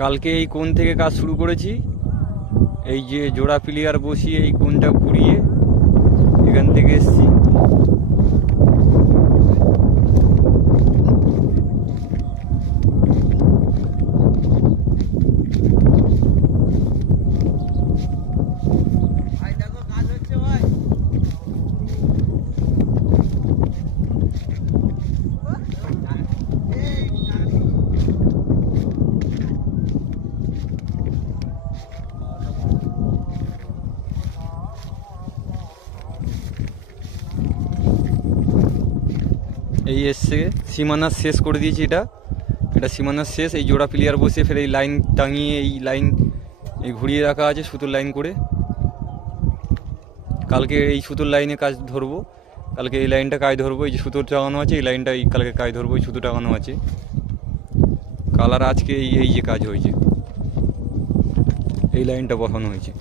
কালকে এই কোণ থেকে কাজ শুরু করেছি। এই যে জোড়া প্লিয়ার বসিয়ে এই কোণটা ঘুরিয়ে এখান থেকে এসছি। এই এসছে সীমানা শেষ করে দিয়েছি। এটা সীমানা শেষ। এই জোড়া প্লিয়ার বসে ফের এই লাইন টাঙিয়ে এই লাইন এই ঘুরিয়ে রাখা আছে সুতোর লাইন করে। কালকে এই সুতোর লাইনে কাজ ধরবো, কালকে এই লাইনটা কাজ ধরবো। এই যে সুতোর টাঙানো আছে এই লাইনটা এই কালকে কাজ ধরবো, এই সুতো টাঙানো আছে। কালার আজকে এই যে কাজ হয়েছে, এই লাইনটা বসানো হয়েছে।